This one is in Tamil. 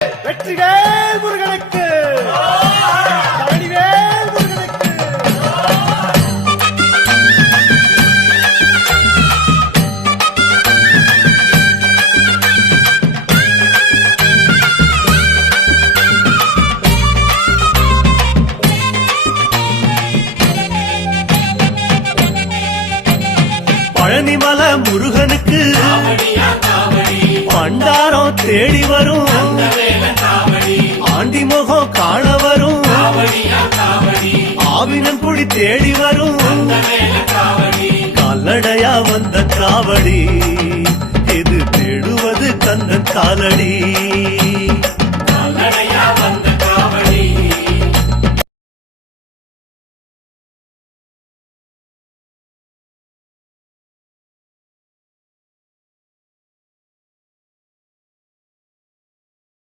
வெற்றிவேல் முருகனுக்கு, பழனிவேல் முருகனுக்கு. பழனிமல முருகனுக்கு பண்டாரம் தேடி வரும், ஆண்டி முகம் காண வரும், ஆவினன் குடி தேடி வரும், கால்நடையா வந்த காவடி இது தேடுவது கந்தன் காலடி.